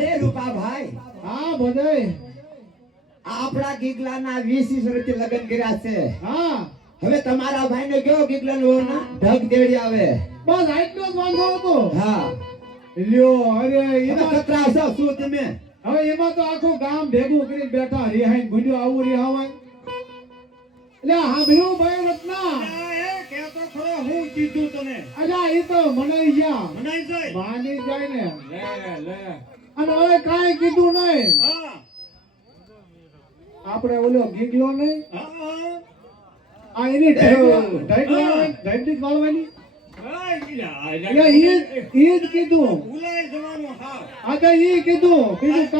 દેવ રૂપા ભાઈ હા. અરે હા બધાય આપણા ગીગલાના વીસ વીસ વર્ષથી લગ્ન કર્યા છે. હા. હવે તમારા ભાઈને કેવો ગીગલાનો વહુના ઢગ દેડી આવે. બસ આટલો જ વાંધો હતો. હા. લ્યો અરે એના એમાં કતરા છો? શું તમે? હવે એમાં તો આખું ગામ ભેગું કરીને બેઠા રિહાઈ ભૂલ્યો આવું રિહાવાય. એટલે સાંભળ્યું ભાઈ રત્ના હું કીધું તને. અલ્યા એ તો મનાઈ ગયા. મનાઈ જાય. માની જાય ને. લે લે. અને હવે કાઈ કીધું નહીં. આપણે ઓલો ગીગલો નહીં? આ એની ઢાઈક વાળવાની? કીધું. કીધું.